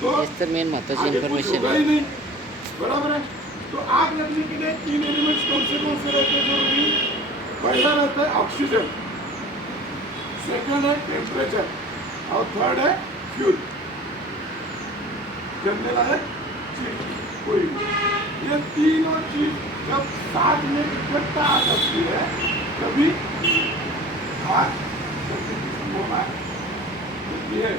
तो हेच तर मेन महत्त्वाची आगे कुछ इन्फॉर्मेशन होगा ही आहे. नहीं, बराबर है. तो आग लगने के लिए 3 एलिमेंट्स कौन से रहते हैं जरूरी? पहला रहता है ऑक्सीजन, सेकंड है टेम्परेचर और थर्ड है फ्यूल, जलने लायक चीज कोई भी. ये तीनों चीज जब साथ में इकट्ठा आ सकती है तभी आग होना है.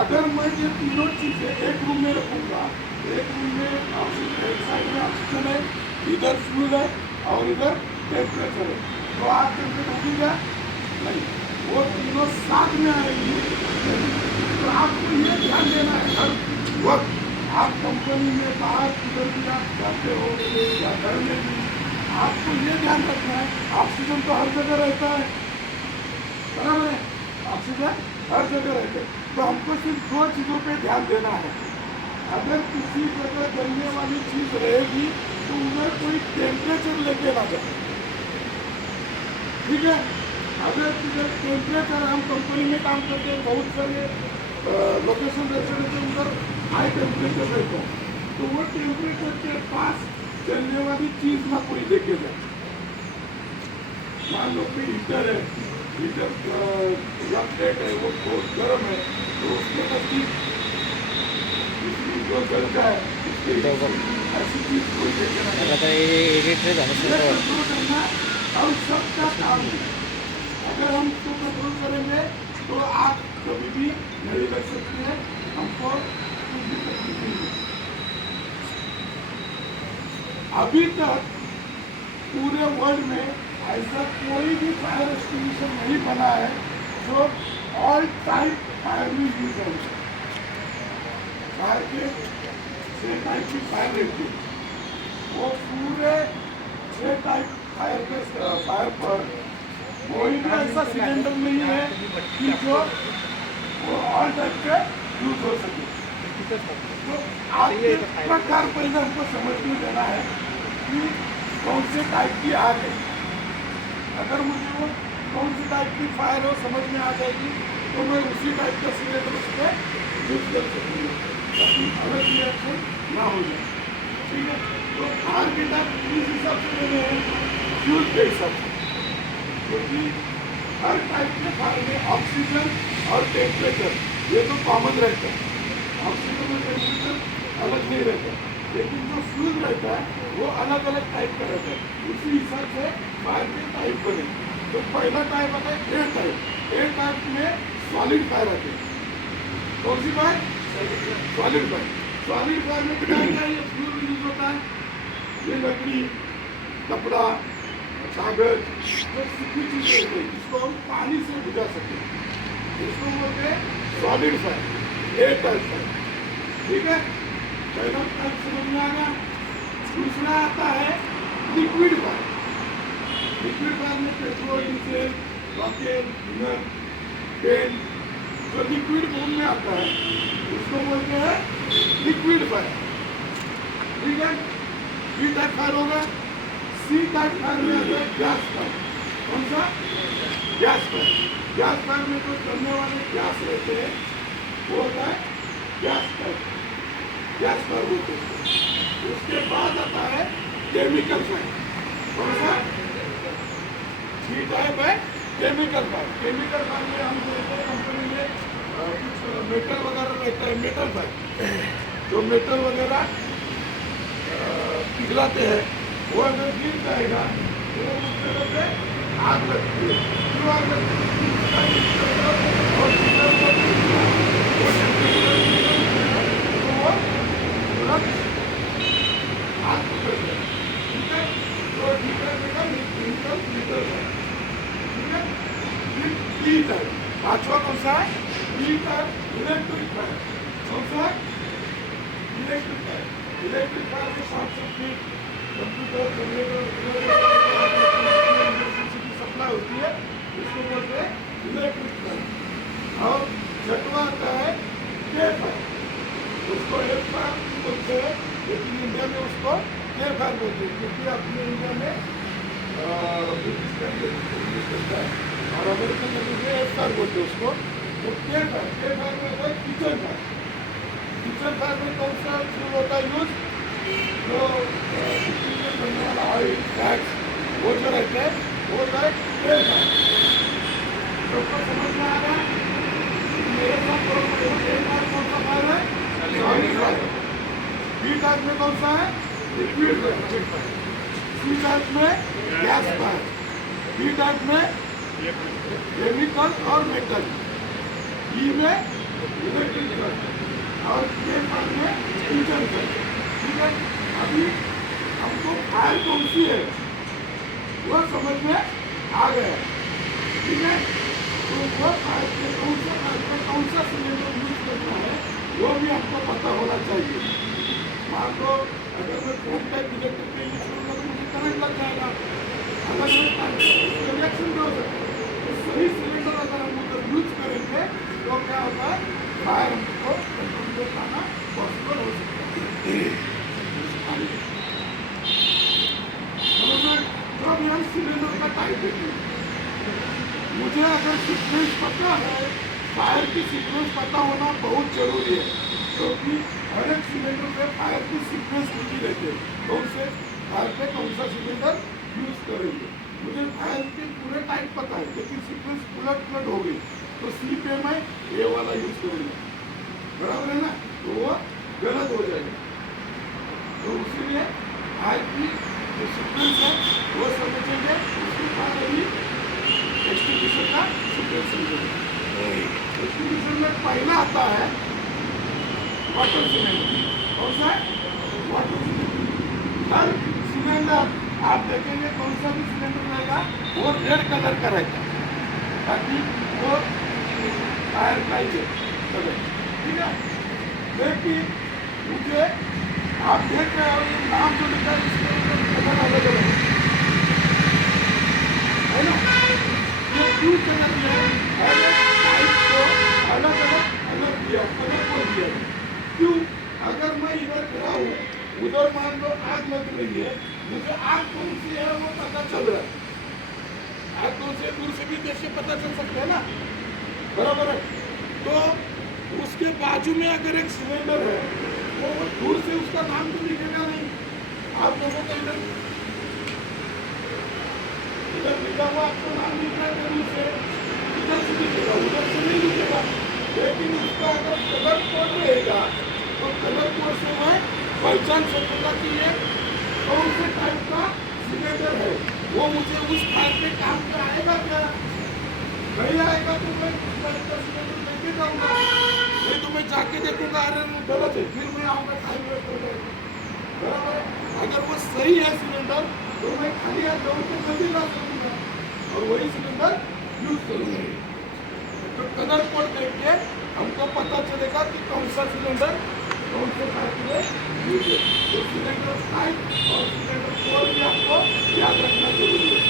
अगर मैं ये तीनों चीजें एक रूम में रखूंगा, एक रूम में ऑक्सीजन, एक साइड में ऑक्सीजन है, इधर फ्यूल है और इधर टेम्परेचर है, तो आग टेम्परेचर होगी क्या? नहीं, वो तीनों साथ में आएंगी. तो आपको ये ध्यान देना है हर वक्त. आप कंपनी में बाहर किधर भी आप जाते हो या घर में भी, आपको ये ध्यान रखना है ऑक्सीजन तो हर जगह रहता है, बराबर है, ऑक्सीजन हर जगह रहते हैं. तो हमको सिर्फ दो चीज़ों पे ध्यान देना है. अगर किसी जगह जलने वाली चीज रहेगी तो उधर कोई टेम्परेचर लेके ना जाए, ठीक है. अगर टेम्परेचर, हम कंपनी में काम करते हैं, बहुत सारे लोकेशन ऐसे रहते हैं उधर हाई टेम्परेचर रहते हैं, तो वो टेम्परेचर के पास जलने वाली चीज ना कोई लेके जाए. मान लो कि हीटर है, हीटर या प्लेट है वो बहुत गर्म है, तो उसके नजदीक जो जल जाए बरोबर. ऐसी चीज कोई लेके ना आता जाए. हे एडिटर झालं ये सर. कंट्रोल करना हम सबका काम है. अगर हम इसको कंट्रोल करेंगे तो आग कभी भी नहीं लग सकती है, हमको कोई भी तकलीफ नहीं है. अभी तक पूरे वर्ल्ड में ऐसा कोई भी फायर एक्सटिंग्विशर नहीं बना है जो ऑल टाइम फायर में यूज हो. फायर के 6 टाइप की फायर रहती है, वो पूरे 6 टाइप फायर के फायर पर कोई भी ऐसा सिलेंडर नहीं है कि जो वो ऑल टाइप के यूज हो सके. तो आग के प्रकार पहले हमको समझ में लेना है कि कौन से टाइप की आग है. अगर मुझे वो कौन सी टाइप की फायर हो समझ में आ जाएगी तो मैं उसी टाइप का सिलेंडर उस पर यूज कर सकूँगा ताकि अलग रिएक्शन ना हो जाए, ठीक है. तो आग के टाइप किस हिसाब से लेने हैं? फ्यूल के हिसाब से, क्योंकि हर टाइप के फायर में ऑक्सीजन और टेम्परेचर ये तो कॉमन रहता है. ऑक्सीजन और टेम्परेचर अलग नहीं रहता, लेकिन जो फ्यूल रहता है वो अलग अलग टाइप का रहता है. उसी हिसाब से फायर के टाइप बने. तो पहला टाइप आता है एयर टाइप. एयर टाइप में सॉलिड फायर आते हैं. कौन सी फायर? Solid fire. सॉलिड फायर में क्या क्या ये फ्यूल यूज होता है? ये लकड़ी, कपड़ा, कागज, जो सूखी चीजें होती है जिसको हम पानी से बुझा सकते हैं, इसको बोलते हैं solid fire, air type fire, ठीक है. पहला टाइप समझ में आ गया. दूसरा आता है लिक्विड फायर. लिक्विड फायर में पेट्रोल, डीजल, रॉकेट, इंधन, तेल जो लिक्विड फॉर्म में आता है उसको बोलते हैं लिक्विड फायर, ठीक है. बी टाइप फायर होगा. सी टाइप फायर में आता है गैस फायर. कौन सा? Gas fire. गैस फायर में जो चलने वाले गैस रहते हैं वो होता है गैस फायर. गैस फायर बोलते हैं. उसके बाद आता है केमिकल फायर. कौन सा? सी टाइप है केमिकल फायर. केमिकल फायर में हम देखते हैं कंपनी में कुछ मेटल वगैरह रहता है, मेटल फायर. जो मेटल वगैरह पिघलाते हैं वो अगर गिर जाएगा तो उस जगह पे आग लगती है. क्यों आग लगती है? और तो वो तुरंत आग पकड़ जाए, ठीक है. तो हीटर का केमिकल हीटर है, ठीक है. फिर हीटर पांचवा कौन सा है? Heater electric fire. कौन सा? Electric fire. इलेक्ट्रिक फायर के शॉर्ट सर्किट, कंप्यूटर, जनरेटर की सप्लाई होती है, इसको बोलते हैं इलेक्ट्रिक फायर. और छठवा आता है के फायर. उसको एक फायर बोलते हैं, लेकिन इंडिया में उसको के फायर बोलते हैं क्योंकि अपने इंडिया में ब्रिटिश का यूज करता है और अमेरिकन कंट्री में एक फायर बोलते हैं उसको. तो के फायर में होता है किचन फायर. दूसरे फायर में कौन सा फ्यूल होता है यूज, जो बनने वाला ऑयल फैट्स वो जो रहते हैं वो होता है तेल फायर। सबको समझ में आ रहा है? मेरे साथ तेल फायर कौन सा फायर है, सॉलिड फायर। बी टाइप में कौन सा है, लिक्विड फायर। सी टाइप में गैस फायर। डी टाइप में केमिकल और मेटल। ई में इलेक्ट्रिकल और के फायर में इंजन फायर। ठीक है, अभी हमको फायर कौन सी है वो समझ में आ गया। ठीक है, तो वो फायर में कौन सा सिलेंडर यूज करना है वो भी हमको पता होना चाहिए। मान लो अगर मैं फोन टाइप इलेक्ट्रिक यूज करूँगा तो मुझे करंट लग जाएगा, अलग अलग रिएक्शन भी हो सकता है। तो सही सिलेंडर अगर हम उधर यूज करेंगे तो क्या होता है, फायर हमको कंट्रोल करना पॉसिबल हो सकता है। जब यहाँ सिलेंडर का टाइप देखिए, मुझे अगर सीक्वेंस पता है, फायर की सीक्वेंस पता होना बहुत जरूरी है, क्योंकि हर एक सिलेंडर में फायर की सीक्वेंस लिखी रहती है, कौन से फायर पे कौन सा सिलेंडर यूज करेंगे। मुझे फायर के पूरे टाइप पता है, लेकिन सीक्वेंस उलट हो गई तो सी पे मैं ये वाला यूज करूँगा, बराबर है ना, तो वो गलत हो जाएगा। तो इसीलिए फायर की जो सीक्वेंस है वो समझेंगे, उसके बाद अभी एक्सटिंग्विशर का सीक्वेंस समझेंगे। एक्सटिंग्विशर में पहला आता है वाटर सिलेंडर। कौन सा है, वाटर सिलेंडर। हर सिलेंडर आप देखेंगे कौन सा भी सिलेंडर रहेगा वो रेड कलर का रहेगा, ताकि वो फायर टाइप है। ठीक है, लेकिन मुझे आप देख रहे हो ये नाम जो लिखा है इसके कलर अलग अलग है ना, ये क्यों कलर दिया है, अलग टाइप को अलग दिया, कलर को दिया है। क्यों, अगर मैं इधर खड़ा हूँ, उधर मान लो आग लग रही है, मुझे आग कौन सी है वो पता चल रहा है, आग कौन से दूर से भी देख के पता चल सकता है ना, बराबर है। तो उसके बाजू में अगर एक सिलेंडर है तो वो दूर से उसका नाम तो लिखेगा नहीं, आप लोगों को इधर लिखा हुआ आपका नाम लिख रहा है, दूर से इधर से लिखेगा, उधर से नहीं लिखेगा। लेकिन उसका अगर कलर कोड रहेगा तो कलर कोड से मैं पहचान सकूंगा कि ये कौन से टाइप का सिलेंडर है, वो मुझे उस फायर पे काम पे आएगा क्या, नहीं आएगा तो मैं उस टाइप का सिलेंडर लेके जाऊंगा, नहीं तो मैं जाके देखूंगा अरे गलत है, फिर मैं आऊंगा टाइम वेस्ट हो जाएगा, बराबर है। अगर वो सही है सिलेंडर तो मैं खाली हाथ दौड़ के जल्दी ला सकूंगा और वही सिलेंडर यूज करूंगा। तो कलर कोड देख के हमको पता चलेगा कि कौन सा सिलेंडर कौन से टाइप में यूज है। तो सिलेंडर टाइप और सिलेंडर कोड भी आपको याद रखना जरूरी है।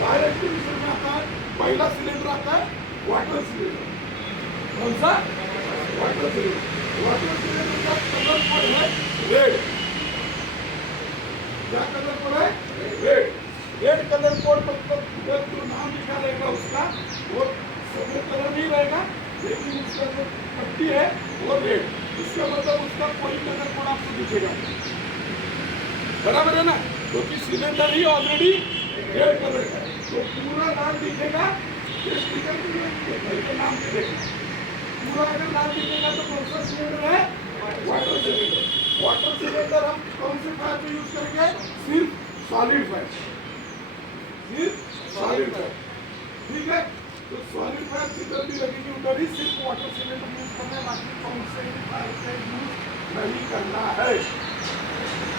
फायर एक्सटिंग्विशर में आता है, पहला सिलेंडर आता है वाटर सिलेंडर। कौन सा, वाटर सिलेंडर। वाटर सिलेंडर का कलर कोड है रेड। क्या कलर कोड है, रेड। रेड कलर कोड मतलब जो नाम लिखा रहेगा उसका वो सफेद कलर नहीं रहेगा, लेकिन उसका जो पट्टी है वो रेड, इसका मतलब उसका कोई कलर कोड आपको दिखेगा, बराबर है ना, क्योंकि सिलेंडर ही ऑलरेडी रेड कलर का है, तो पूरा नाम दिखेगा, नाम दिखेगा पूरा। अगर नाम दिखेगा तो कौन सा सिलेंडर है, वाटर सिलेंडर। वाटर सिलेंडर हम कौन से फायर पे यूज करेंगे, सिर्फ सॉलिड फायर, सिर्फ सॉलिड फायर। ठीक है, तो सॉलिड फायर जिधर भी लगेगी उधर ही सिर्फ वाटर सिलेंडर यूज करना है, बाकी कौन से फायर पे यूज नहीं करना है।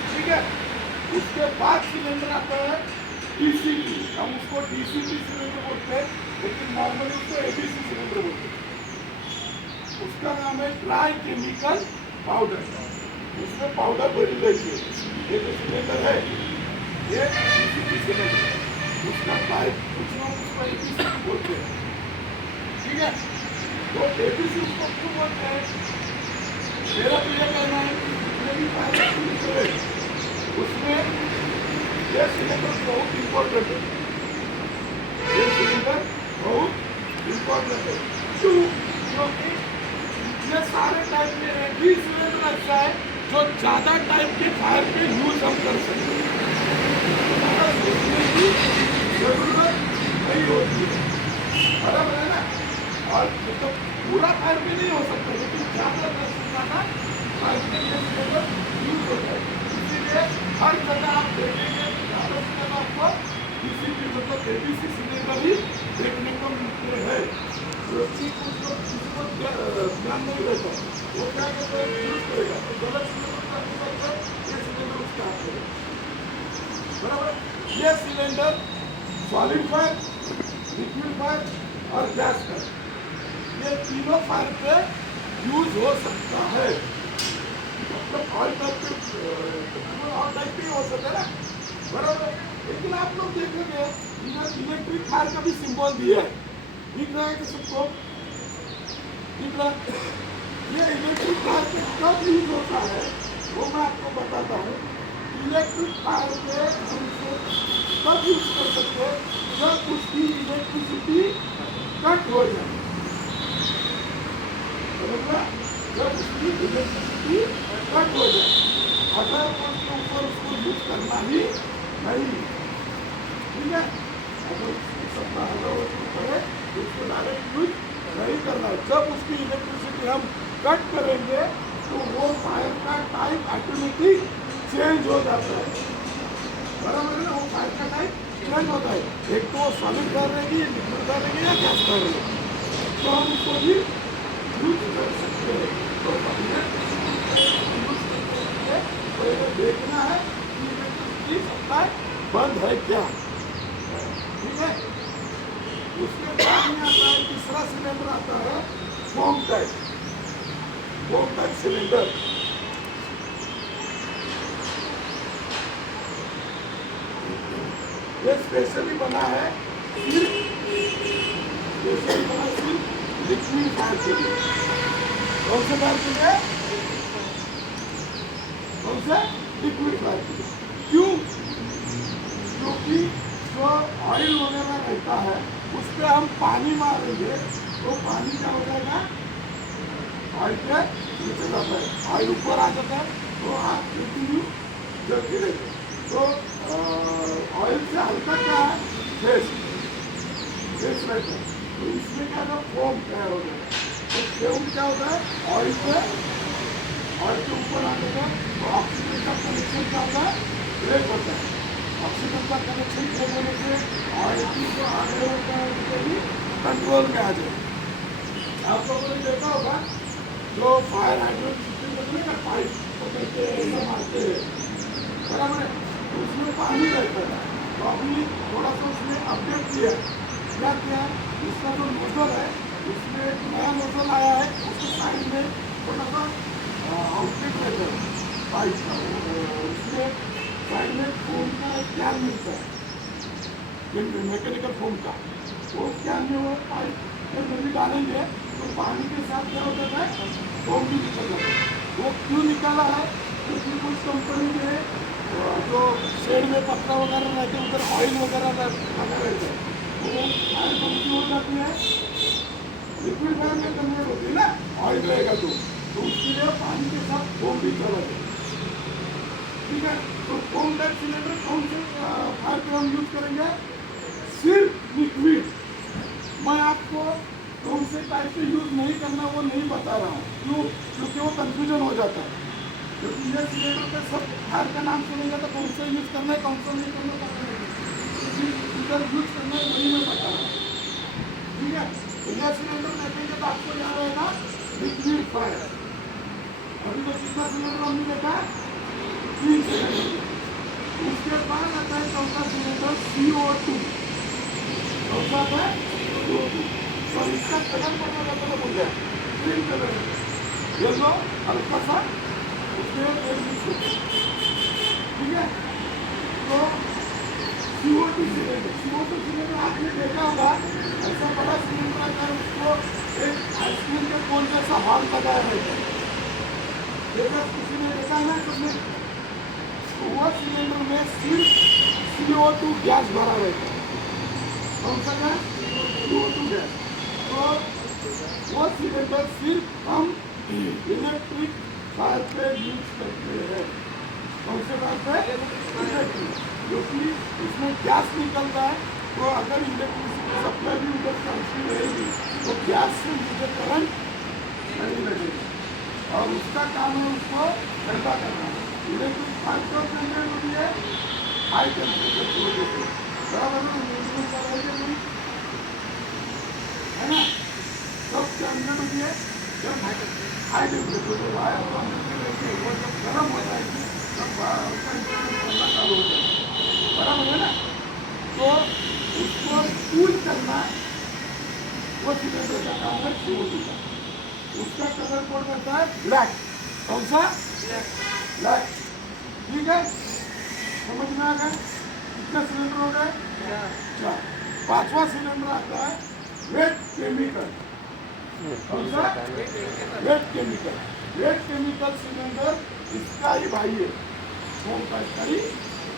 ठीक है, उसके बाद सिलेंडर आता है डीसीपी, हम उसको डीसीपी सिलेंडर बोलते हैं, लेकिन नॉर्मली उसको एबीसी सिलेंडर बोलते हैं। उसका नाम है ड्राई केमिकल पाउडर, उसमें पाउडर भरी रहती है। ये जो सिलेंडर है ये डीसीपी सिलेंडर, उसका पाइप कुछ लोग उसको एबीसी बोलते हैं। ठीक है, तो एबीसी उसको क्यों बोलते हैं, मेरा तो ये कहना है कि जितने भी फायर एक्सटिंग्विशर है उसमें ये सिलेंडर बहुत इंपॉर्टेंट है। ये सिलेंडर इम्पोर्टेंट है। क्यों? क्योंकि ये सारे टाइप में एक ही सिलेंडर ऐसा है जो ज्यादा टाइप के फायर पे यूज हम कर सकते हैं, सोचने की जरूरत नहीं होती है, बराबर है ना। और तो पूरा फायर पे नहीं हो सकता, लेकिन ज्यादा फायर पे ये सिलेंडर यूज होता है। इसीलिए हर जगह आप देखेंगे ज्यादा से ज्यादा आपको किसी भी मतलब एबीसी सिलेंडर ही देखने को मिलते हैं। किसी को ध्यान नहीं रहता, वो क्या करता है यूज करेगा, तो गलत सिलेंडर का ये सिलेंडर उसका हाथ में, बराबर। ये cylinder solid fire, liquid fire और गैस फायर, ये तीनों फायर पे यूज हो सकता है। मतलब ऑल टाइप पे हो सकता है ना, बराबर। लेकिन आप लोग देखेंगे इलेक्ट्रिक फायर का भी सिंबल दिया है, दिख रहा है कि सबको दिख रहा है? ये इलेक्ट्रिक फायर पे कब यूज होता है वो मैं आपको बताता हूँ। इलेक्ट्रिक फायर पे हम कब यूज कर सकते हैं, जब उसकी इलेक्ट्रिसिटी कट हो जाए, जब उसकी इलेक्ट्रिसिटी कट हो जाए, अगर उसके ऊपर उसको यूज करना ही नहीं, ठीक है। अगर उसको डायरेक्ट यूज नहीं करना है, जब उसकी इलेक्ट्रिसिटी हम कट करेंगे तो वो फायर का टाइप ऑटोमेटिक चेंज हो जाता है, बराबर है ना। वो फायर का टाइप चेंज होता है, एक तो सॉलिड फायर रहेगी, लिक्विड फायर रहेगी या गैस फायर रहेगी, तो हम उसको भी यूज कर सकते हैं। तो देखना है कि इलेक्ट्रिसिटी सप्लाई बंद है क्या, ठीक है। उसके बाद में आता है तीसरा सिलेंडर आता है फोम टाइप सिलेंडर। ये स्पेशली बना है सिर्फ लिक्विड फायर के लिए। कौन से फायर के लिए? कौन से? लिक्विड फायर के लिए। क्यों? क्योंकि जो ऑयल वगैरह रहता है उस पर हम पानी मारेंगे तो पानी क्या हो जाएगा, ऑयल पे नीचे जाता है, ऑयल ऊपर आ जाता है, तो आप कंटिन्यू जलती रहती है। तो ऑयल से हल्का क्या है, फेस रहता है, तो इसमें क्या होगा, फोम तैयार हो जाएगा। तो फोम क्या होता है, ऑयल के ऊपर आ जाता है, तो ऑक्सीजन का कनेक्शन क्या होता है, ब्रेक होता है। ऑक्सीजन का कनेक्शन ब्रेक होने से ऑयल की जो आगे होता है उसको भी कंट्रोल में आ जाए। आप लोगों ने देखा होगा जो फायर हाइड्रेंट सिस्टम में ना पाइप पकड़ते हैं, ऐसा मारते हैं, बराबर है, उसमें पानी रहता है। तो अभी थोड़ा सा उसमें अपडेट किया, क्या किया, इसका जो नोजल है उसमें एक नया नोजल आया है, उसके साइड में थोड़ा सा आउटलेट रहता है पाइप का, उसमें साइड में फोम का कैन मिलता है, मैकेनिकल फोम का। वो कैन में वो पाइप जब भी डालेंगे तो पानी के साथ क्या हो जाता है, फोम भी निकल जाता है। वो क्यों निकाला है, क्योंकि कुछ कंपनी में जो शेड में पत्ता वगैरह रहते हैं उधर ऑयल वगैरह लगा रहता है, वो फायर कम हो जाती है, लिक्विड फायर में कन्वर्ट होती है ना, ऑयल रहेगा तो उसके लिए पानी के साथ फोम भी चला जाए, ठीक है। तो फोम टाइप सिलेंडर कौन से फायर पे हम यूज करेंगे, सिर्फ लिक्विड। मैं आपको कौन से टाइप से यूज नहीं करना वो नहीं बता रहा हूँ, क्यों? क्योंकि वो कंफ्यूजन हो जाता है। क्योंकि ये सिलेंडर पे सब फायर का नाम सुनेगा तो कौन सा यूज करना है, कौन सा नहीं करना पता नहीं, इधर यूज करना है वही मैं बता रहा हूँ, ठीक है। तो ये सिलेंडर देखेंगे तो आपको यहाँ रहेगा लिक्विड फायर। अभी तो कितना सिलेंडर हमने देखा, 3 सिलेंडर। उसके बाद आता है चौथा सिलेंडर CO2। चौथा है CO2। तो इसका कलर पता करना बोल रहा है, ग्रीन कलर येलो हल्का सा उसके, ठीक है। तो CO2 सिलेंडर आपने देखा होगा, ऐसा बड़ा सिलेंडर आता है, उसको एक आइसक्रीम के कोन जैसा हॉल लगाया रहता है, देखा किसी ने देखा है ना सबने? तो वो सिलेंडर में सिर्फ CO2 गैस भरा रहता है। कौन सा गैस? CO2 gas. तो वो सिलेंडर सिर्फ हम इलेक्ट्रिक फायर पे यूज करते हैं। कौन से फायर पे? इलेक्ट्रिक, क्योंकि इसमें गैस निकलता है, तो अगर इलेक्ट्रिसिटी सप्लाई भी उधर चलती रहेगी तो गैस से मुझे करंट नहीं लगेगा और उसका काम है उसको ठंडा करना। इलेक्ट्रिक फायर कब जनरेट होती है? हाई टेम्परेचर की वजह से, बराबर है ना? कब जनरेट होती है? जब हाई टेम्परेचर जो वायर को हम लेके वो जब गर्म हो जाएगी तब ठंडा चालू हो जाएगा, बराबर है ना? तो उसको कूल करना वो सिलेंडर का काम है। CO2 का, उसका कलर कोड करता है ब्लैक। कौन सा? ब्लैक। ठीक है, समझ में आ गया? कितने सिलेंडर हो गए? 4। 5वां सिलेंडर आता है वेट केमिकल। कौन सा? Wait chemical. Wait chemical cylinder इसका ही भाई है, फोम का इसका ही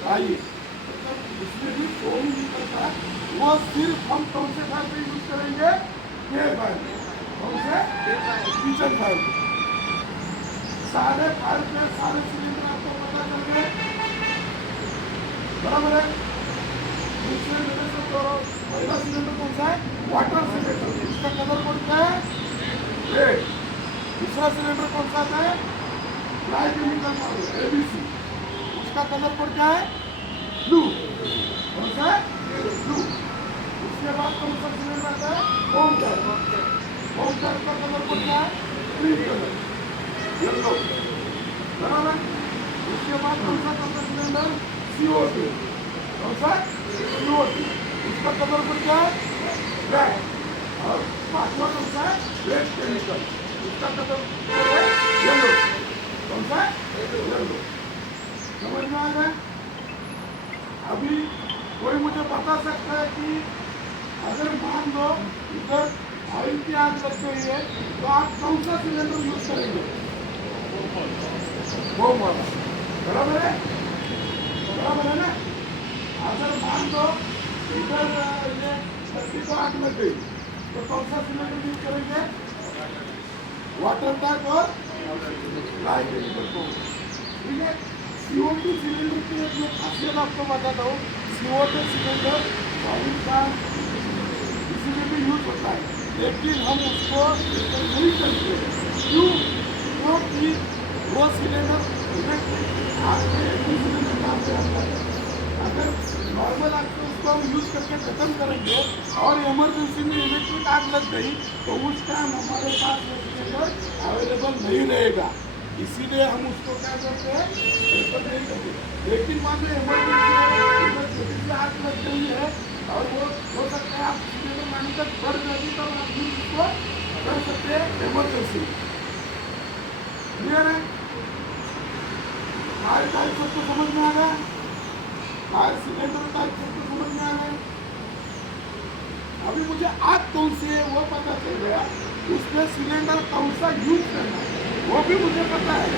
भाई है, मतलब इसमें भी फोम निकलता है। वो सिर्फ हम कौन से फायर पे यूज करेंगे? के फायर। कौन से? Kitchen fire. सारे फायर पे सारे सिलेंडर आपको पता चल गए, बराबर है? दूसरे मेरे से तो पहला सिलेंडर कौन सा है? वाटर सिलेंडर, इसका कलर कौन सा है? रेड। दूसरा सिलेंडर कौन सा आता है? ड्राई केमिकल पाउडर ABC, उसका कलर कौन क्या है? ब्लू। कौन सा है? ब्लू। उसके बाद कौन सा सिलेंडर आता है? Home gas. होम गैस का कलर कौन सा है? ग्रीन कलर, येलो, बराबर? उसके बाद कौन सा सिलेंडर? CO2। कौन सा? CO2, उसका कलर कौन क्या है? ब्लैक। और 5वां कौन सा है? रेड केमिकल, उसका कलर है येलो। कौन सा? येलो। समझ में आ गया? अभी कोई मुझे बता सकता है कि अगर मान लो इधर ऑयल की आग लग गई है तो आप कौन सा सिलेंडर यूज करेंगे? वो वाला, बराबर है? बराबर है ना? अगर मान लो इधर ये छत्ती को आग लग गई तो कौन सा सिलेंडर यूज करेंगे? वाटर टैंक और ड्राई केमिकल को। ठीक है, CO2 सिलेंडर की एक मैं खासियत आपको बताता हूँ। CO2 सिलेंडर ऑयल का इसीलिए भी यूज होता है, लेकिन हम उसको नहीं करते। क्यों? क्योंकि वो सिलेंडर इलेक्ट्रिक आग में सिलेंडर काम पे आता है। अगर नॉर्मल आग पे उसको हम यूज करके खत्म करेंगे और इमरजेंसी में इलेक्ट्रिक आग लग गई तो उस टाइम हमारे पास वो सिलेंडर अवेलेबल नहीं रहेगा, इसीलिए हम उसको क्या करते हैं? प्रेफर नहीं करते। लेकिन मान लो इमरजेंसी आग लग गई है और वो हो सकता है आप सिलेंडर पानी तक बढ़ जाएगी तो आप यूज उसको कर सकते हैं इमरजेंसी। क्लियर है? फायर टाइप सबको समझ में आ गया? फायर सिलेंडर टाइप सबको समझ में आ गया? अभी मुझे आग कौन सी है वो पता चल गया, उसमें सिलेंडर कौन सा यूज करना है वो भी मुझे पता है,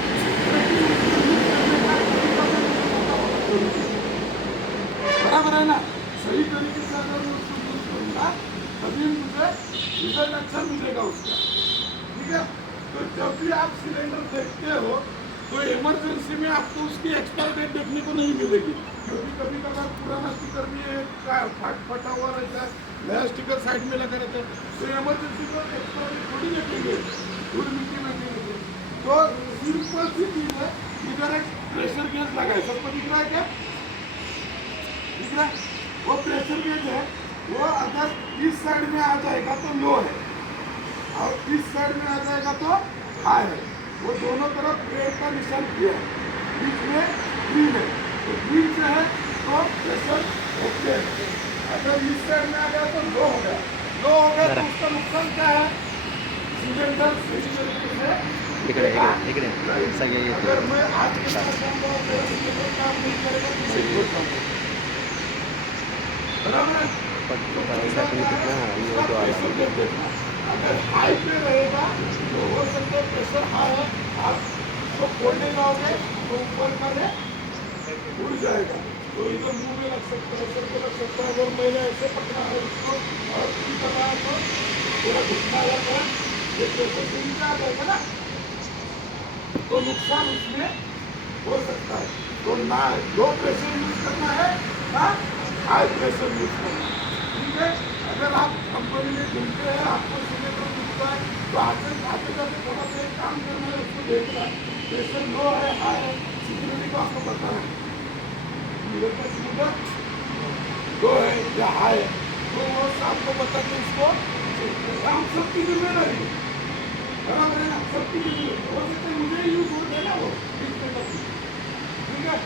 बराबर है ना? सही तरीके से अगर मैं उसको यूज करूँगा तभी मुझे रिजल्ट अच्छा मिलेगा उसका। ठीक है, तो जब भी आप सिलेंडर देखते हो तो इमरजेंसी में आपको उसकी एक्सपायर डेट देखने को नहीं मिलेगी, क्योंकि कभी कभार पुराना स्टिकर भी फटा हुआ रहता है, नया स्टिकर साइड में लगा रहता है, तो इमरजेंसी को एक्सपायर डेट थोड़ी देखेंगे, धूल मिट्टी में देखेंगे। तो सिंपल सी चीज है, इधर एक प्रेशर गेज लगा है, सबको दिख रहा है क्या? दिख रहा है? वो प्रेशर गेज है, वो अगर इस साइड में आ जाएगा तो लो है और इस साइड में आ जाएगा तो हाई है। वो दोनों तरफ पेड़ का निशान किया है, बीच में ग्रीन है, तो ग्रीन से है तो प्रेशर ओके है। अगर इस साइड में आ गया तो लो हो गया, लो हो गया तो उसका नुकसान क्या है? सिलेंडर सही तरीके से अगर मैं आज के साथ काम नहीं करेगा तो नहीं होता, बराबर है? अगर हाई पे रहेगा तो हो सकता है प्रेशर हाई है, आप उसको खोलने जाओगे तो ऊपर का उड़ जाएगा, तो इधर मुंह में लग सकता है, सर पे लग सकता है। अगर मैंने ऐसे पकड़ा है उसको और पकड़ा तो थोड़ा घुटना लगा ये प्रेशर से नीचे आ जाएगा ना, तो नुकसान उसमें हो सकता है। तो ना लो प्रेशर यूज करना है ना हाई प्रेशर यूज करना है, ठीक है। अगर आप कंपनी में घूमते हैं, आपको सिलेंडर मिलता है, तो आते आते जाते थोड़ा सा एक काम करना है, उसको देखना है प्रेशर लो है हाई है, सिक्योरिटी को आपको बताना है मेरे पास सिलेंडर लो है या हाई है, तो वो आपको बता के उसको हम सबकी जिम्मेदारी है, बराबर है ना, सबकी जिम्मेदारी हो सकता है मुझे यूज हो जाए ना वो, ठीक है।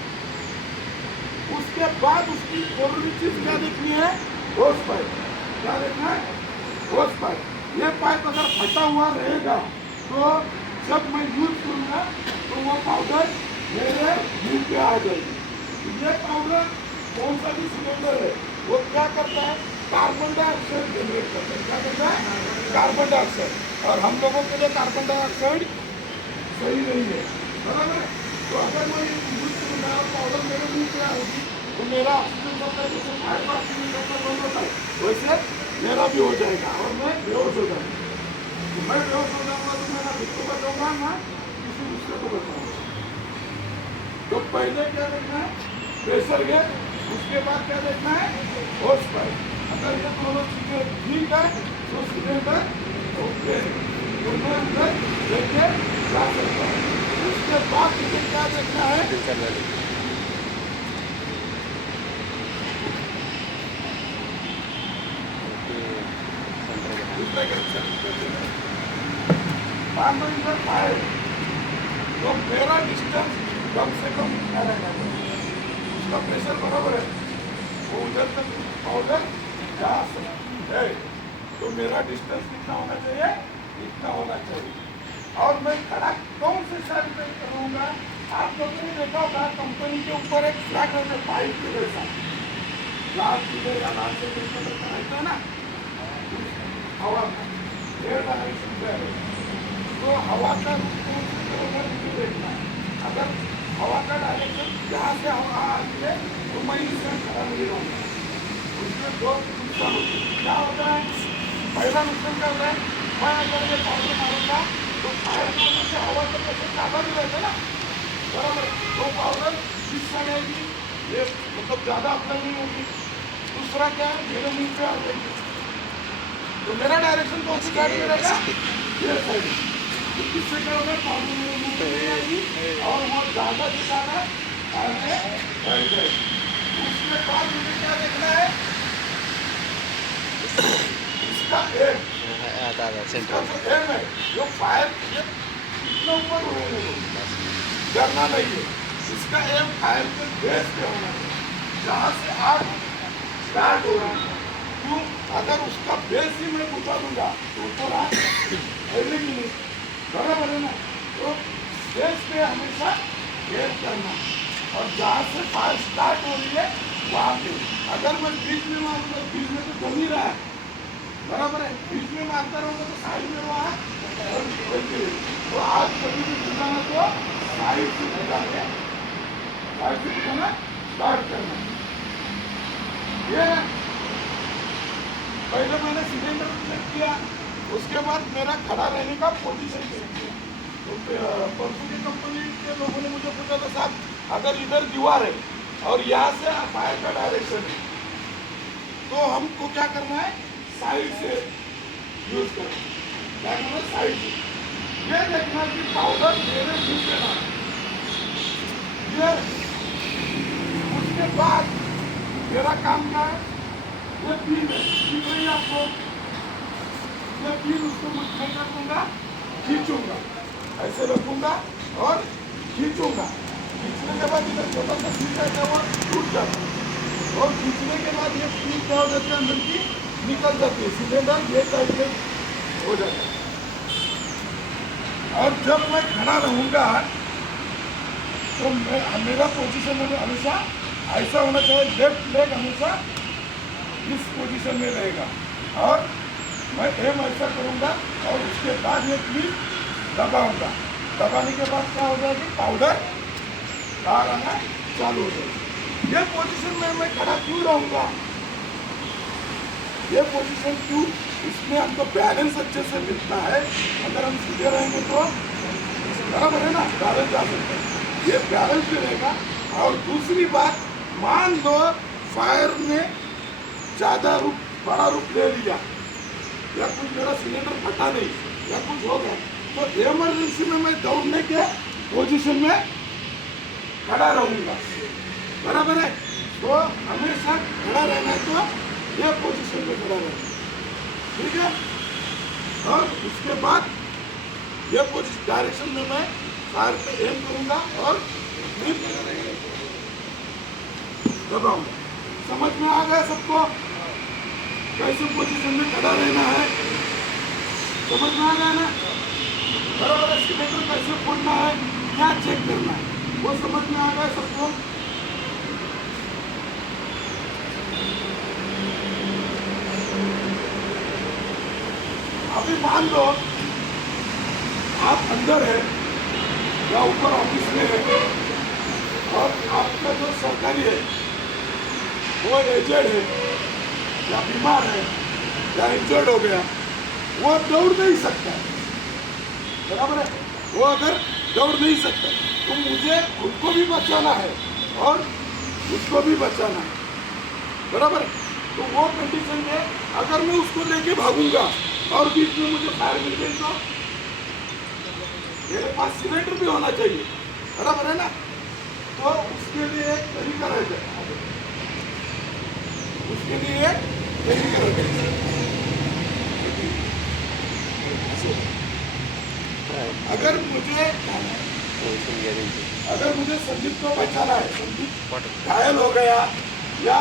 उसके बाद उसकी जरूरी चीज क्या देखनी है, होस पाइप। क्या देखना है, होस पाइप। ये पाइप अगर फटा हुआ रहेगा तो जब मैं यूज करूंगा तो वो पाउडर मेरे मुंह पे आ जाएगी। ये पाउडर कौन सा भी सिलेंडर है वो क्या करता है, कार्बन डाइऑक्साइड जनरेट करता है। क्या करता है, कार्बन डाइऑक्साइड। और हम लोगों के लिए कार्बन डाइऑक्साइड सही नहीं है, बराबर है। तो अगर मैं यूज करूंगा पाउडर मेरे मुंह पे आएगी तो मेरा ऑक्सीजन होता है, जैसे फाइव ऑक्सीजन का बंद होता है वैसे मेरा भी हो जाएगा और मैं बेहोश हो जाऊंगा। तो मैं बेहोश हो जाऊंगा तो मेरा खुद को बचाऊंगा ना किसी दूसरे को बचाऊंगा। तो पहले क्या देखना है, प्रेशर गेज, उसके बाद क्या देखना है, होस पाइप। अगर ये दोनों चीजें ठीक है तो सिलेंडर ओके, तो मैं अंदर लेके जा सकता हूँ। उसके बाद मुझे क्या देखना है, तो मेरा डिस्टेंस कम से कम क्या रहना चाहिए, उसका प्रेशर बराबर है, वो उधर तक पाउडर जा सकती है, तो मेरा डिस्टेंस कितना होना चाहिए, इतना होना चाहिए। और मैं खड़ा कौन से साइड पे करूँगा, आप लोगों ने देखा होगा कंपनी के ऊपर एक फ्लैग रहता है पाइप के जैसा, लाल पीले या लाल से रहता है ना, हवा का एयर डायरेक्शन पे है, तो हवा का मुझे देखना है। अगर हवा का डायरेक्शन यहाँ से हवा आ रही है तो मैं इससे खड़ा नहीं रहूँगा। उसमें दो नुकसान होते हैं। क्या होता है, पहला नुकसान क्या होता है, मैं अगर ये पाउडर मारूंगा तो फायर की वजह से हवा का प्रेशर ज़्यादा भी रहता है ना, बराबर, तो पाउडर जिससे रहेगी ये मतलब ज़्यादा अप्लाई नहीं होगी। दूसरा क्या है, मेरे मुंह पे आ जाएगी, तो मेरा डायरेक्शन कौन सी साइड में रहेगा, ये साइड। तो किससे क्या होगा, पाउडर मेरे मुंह पे नहीं आएगी और वो ज़्यादा से ज़्यादा आगे बढ़ जाएगी। उसके बाद मुझे क्या देखना है, इसका एम, इसका जो एम है, जो फायर इतना ऊपर होने दो, डरना नहीं है। इसका एम फायर के बेस पे होना चाहिए, जहाँ से आग स्टार्ट हो रही है। क्यों, अगर उसका बेस ही मैं बुझा दूंगा तो ऊपर आग फैलेगी नहीं, बराबर है ना। तो बेस पे हमेशा एम करना, और जहाँ से फायर स्टार्ट हो रही है वहाँ पे, अगर मैं बीच में मारूंगा, बीच में तो जम ही रहा है, बराबर है, बीच में मारता रहूंगा तो साइड में वहाँ तो आग कभी भी बुझाना तो साइड से बुझा के साइड से बुझाना स्टार्ट करना। ये पहले मैंने सिलेंडर चेक किया, उसके बाद मेरा खड़ा रहने का पोजीशन चेक किया। तो परसों की कंपनी के लोगों ने मुझे पूछा था, साहब अगर इधर दीवार है और यहाँ से फायर का डायरेक्शन है तो हमको क्या करना है, साइड से यूज करना, क्या करना है, साइड से। ये देखना कि पाउडर मेरे मुंह पे ना, ये उसके बाद मेरा काम क्या है, ये पीन है, दिख रही है आपको, ये पीन उसको मैं कर दूंगा, खींचूंगा, ऐसे रखूंगा और खींचूंगा। खींचने के बाद इधर छोटा सा सीट है वो टूट जाता है, और खींचने के बाद ये पीन क्या हो जाती है, अंदर की निकल जाती है, सिलेंडर ये टाइप से हो जाता है। और जब मैं खड़ा रहूंगा तो मेरा पोजीशन हमेशा ऐसा होना चाहिए, लेफ्ट लेग हमेशा इस पोजीशन में रहेगा, और मैं एम ऐसा करूंगा और उसके बाद ये क्लिप दबाऊंगा। दबाने के बाद क्या हो जाएगी, पाउडर बाहर आना चालू हो जाएगी। ये पोजीशन में मैं खड़ा क्यों रहूंगा, ये पोजीशन क्यों, इसमें हमको बैलेंस अच्छे से मिलता है। अगर हम सीधे रहेंगे तो बराबर है ना, बैलेंस आ सकता है, ये बैलेंस भी रहेगा। और दूसरी बात, मान लो फायर ने ज़्यादा रूप, बड़ा रूप ले लिया, या कुछ मेरा सिलेंडर फटा नहीं, या कुछ हो गया, तो इमरजेंसी में मैं दौड़ने के पोजीशन में खड़ा रहूँगा। बराबर है, तो हमेशा खड़ा रहना है, तो ये पोजीशन में खड़ा रहना, ठीक है। और उसके बाद ये पोजीशन डायरेक्शन में मैं फायर पे एम करूँगा और दबाऊंगा। समझ में आ गया सबको कैसे पोजीशन में खड़ा रहना है? समझ में आ गया ना? बराबर है, सिलेंडर कैसे खोलना है, क्या चेक करना है, वो समझ में आ गया सबको? अभी मान लो आप अंदर है या ऊपर ऑफिस में है, और आपका जो सरकारी है वो एजेड है या बीमार है या इंजर्ड हो गया, वो दौड़ नहीं सकता है। बराबर है, वो अगर दौड़ नहीं सकता तो मुझे खुद को भी बचाना है और उसको भी बचाना है। बराबर है, तो वो कंडीशन में अगर मैं उसको लेके भागूंगा और बीच में मुझे फायर मिल गई तो मेरे पास सिलेंडर भी होना चाहिए। बराबर है ना, तो उसके लिए एक तरीका रहेगा, उसके लिए एक तरीका रहेगा। अगर मुझे संदीप को बचाना है, संदीप घायल हो गया या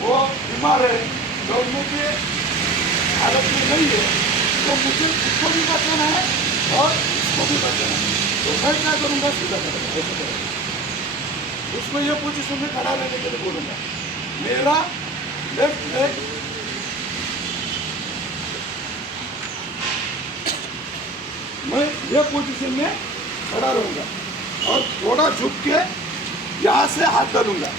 वो बीमार है, दौड़ने की हालत में नहीं है, तो मुझे उसको भी बचाना है और उसको भी बचाना है। तो मैं क्या करूँगा, सीधा करूँगा, उसमें ये पोजीशन में खड़ा रहने के लिए बोलूँगा। मेरा लेफ्ट लेग मैं ये पोजीशन में खड़ा रहूँगा और थोड़ा झुक के यहाँ से हाथ डालूंगा,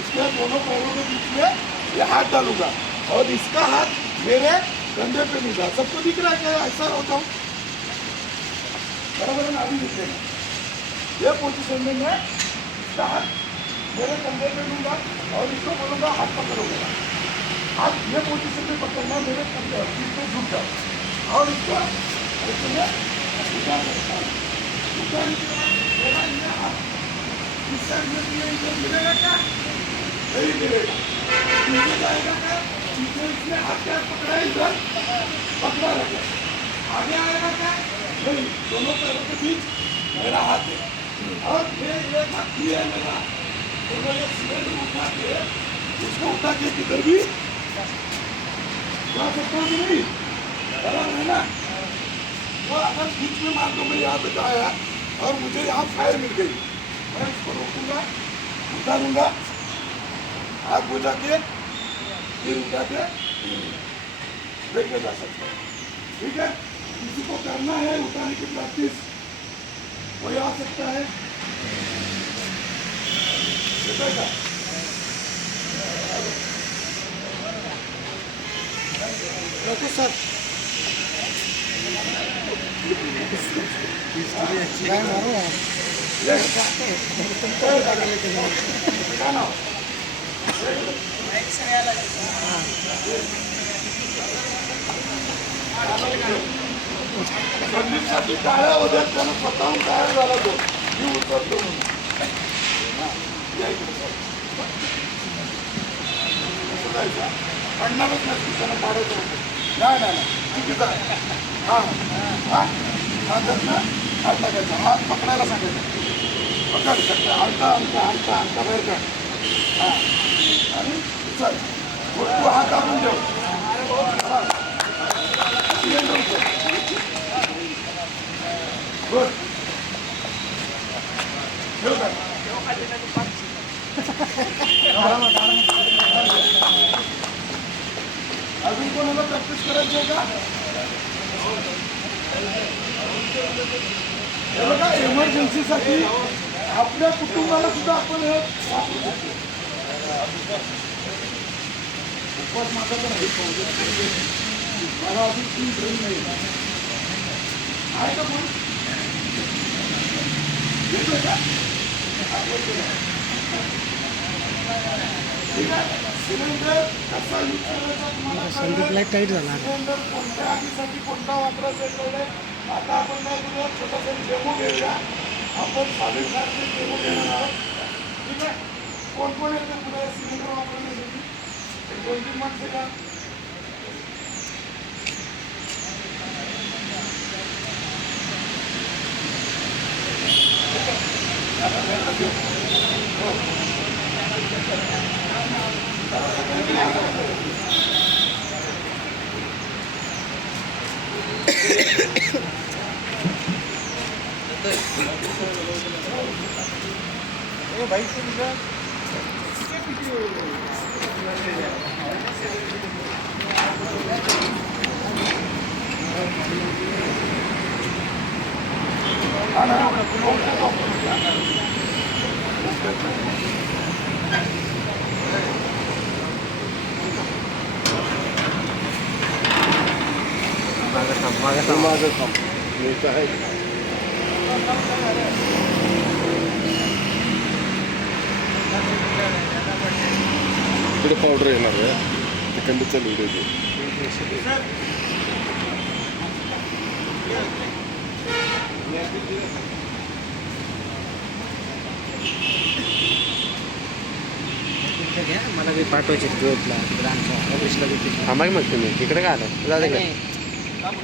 इसके दोनों पैरों के बीच में ये हाथ डालूंगा और इसका हाथ मेरे कंधे पे लूंगा। सबको दिख रहा है क्या ऐसा होता हूँ? बराबर है ना, अभी दिखेगा। ये पोजीशन में मैं इसका हाथ मेरे कंधे पे लूंगा और इसको बोलूँगा हाथ पकड़ूंगा। हाथ ये पोजीशन में पकड़ना, मेरे कंधे पे झुक जाओ और इसको ऐसे में उठा सकता हूँ। उठाने के बाद मेरा ये हाथ इस साइड में भी इधर मिलेगा क्या? नहीं मिलेगा। पीछे जाएगा क्या? पीछे इसने हाथ क्या पकड़ा है, इधर पकड़ा रखा। आगे आएगा क्या? नहीं, दोनों पैरों के बीच मेरा हाथ है और ये हाथ भी है मेरा, तो मैं एक सिलेंडर उठा के इसको उठा के किधर भी जा सकता हूँ नहीं? बराबर है ना? तो अगर बीच में मान लो मैं यहाँ पे आया और मुझे यहाँ फायर मिल गई, मैं इसको रोकूंगा, उतारूंगा, आग बुझा के फिर उठा के लेके जा सकता है। ठीक है, किसी को करना है उठाने की प्रैक्टिस, कोई आ सकता है बेटा? ओके सर, संदीपसाठी टाळ्या होत्या, त्यानं स्वतःहून तयार झाला तो, मी उतरतो म्हणून. या इकडे सर. कसं जायचं? पडणारच नसती, त्यानं काढायचं होतं. नाही नाही नाही, चुकीचं आहे. हां हां हां, त्यातनं हात टाकायचा, हात पकडायला सांगायचं. पकड शकता, हलता हलता हलता हलता बाहेर काढ. हां, आणि चल तू हात दाबून ठेव. सिलेंडर उचल. गुड. ठेव का? अजून कोणाला प्रॅक्टिस करायची आहे का? हे बघा, इमर्जन्सीसाठी आपल्या कुटुंबाला सुद्धा आपण हे वापरू शकतो. उपवास माझा पण आहे मला अजून 3 ट्रेन नाही आहे का पण येतोय का ठीक आहे सिलेंडर कसा यूज करायचा तुम्हाला संदीप लाईट टाईट झाला सिलेंडर कोणत्या आगीसाठी कोणता वापरायचा कळले आता आपण काय करूया छोटासा डेमो घेऊया आपण साडेसातचे डेमो घेणार आहोत ठीक आहे कोण कोण येते पुढे सिलेंडर वापरण्यासाठी 2-3 माणसं का भाई माझं काम मी तर आहे इकडे पावडर येणार आहे तिकडे चालू द्यायचे मला काही पाठवायचे ग्रुपला आमच्या ऑफिसला थांबा की मग तुम्ही इकडे का आलं जाऊ दे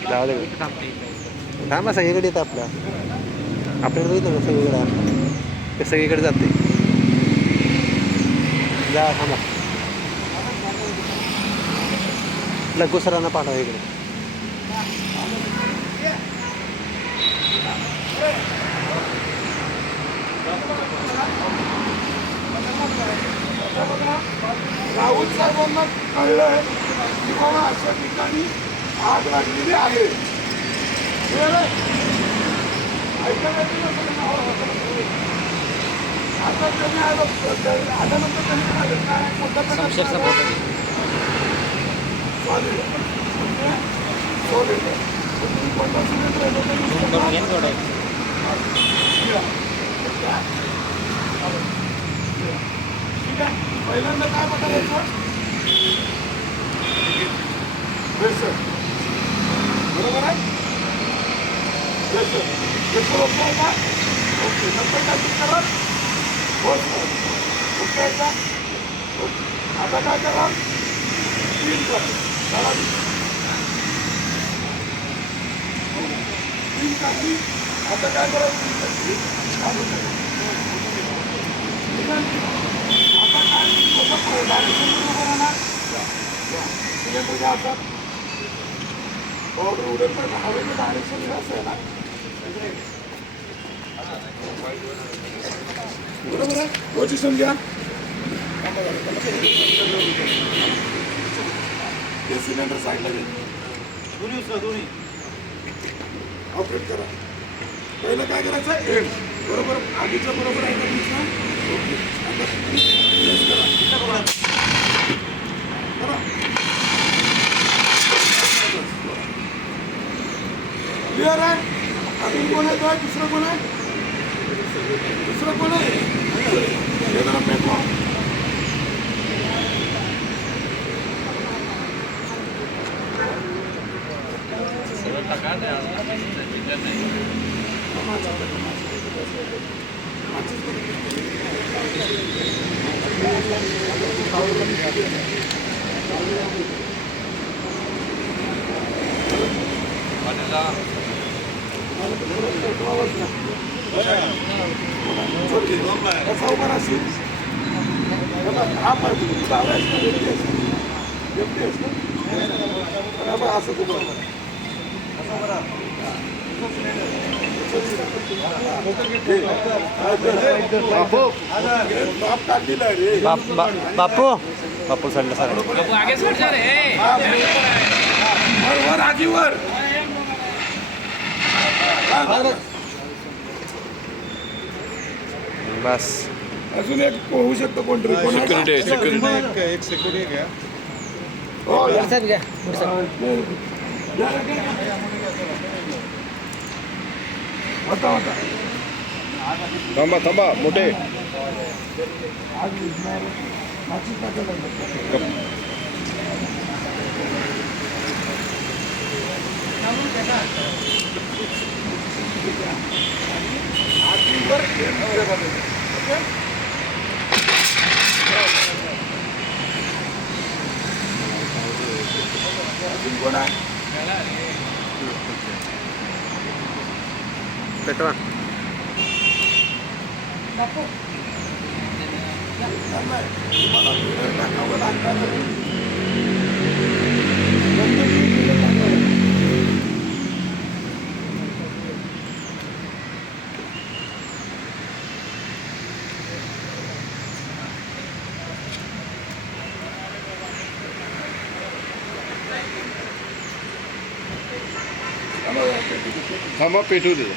जाऊ दे थांबा सगळीकडे येतं आपल्या आपल्याकडे येतं ना सगळीकडे ते सगळीकडे जाते जा थांबा लग्गू सरांना पाठवा इकडे राहुल साहेबांना कळलंय की बाबा अशा ठिकाणी आग लागलेली आहे आता त्यांनी आल्यानंतर त्यांनी काय शमशेरचा फोटो पहिल्यांदा काय बघायचं बरोबर आहे का ओके नंतर काय करा ओके का आता काय करा 3 करा 3 काढली आता काय करा 3 काढली आता काय डायरेक्शन बरोबर आहे ना सिलेंडर घ्या आता ऑर्डर उडेल तर हवेचं डायरेक्शन असं आहे ना बरोबर आहे पोझिशन घ्या हे सिलेंडर साईडला घ्या दोन्ही ऑपरेट करा पहिलं काय करायचं एंड बरोबर आगीचं बरोबर आहे का तुमचं ओके आता प्रेस करा क्लिअर आहे अजून कोण आहे काय दुसरं कोण आहे दुसरं कोण आहे हे जरा पेटवा कसा उभा राहशील असं उभं बाप टाकीला रे बापू बापू सडलं सर वर आगीवर बस अजून एक होऊ शकतं कोणतरी सिक्युरिटी एक सेक्युरिटी घ्या हो या. साहेब घ्या या, या, या. होता होता थांबा थांबा मोठे आज विजणार नाशिक टाकायला कोण आहे पेटवा तुम्हाला बिगर टाकावं लागणार थांबा पेटू दे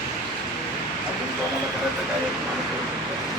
आपण कोणाला करायचं काय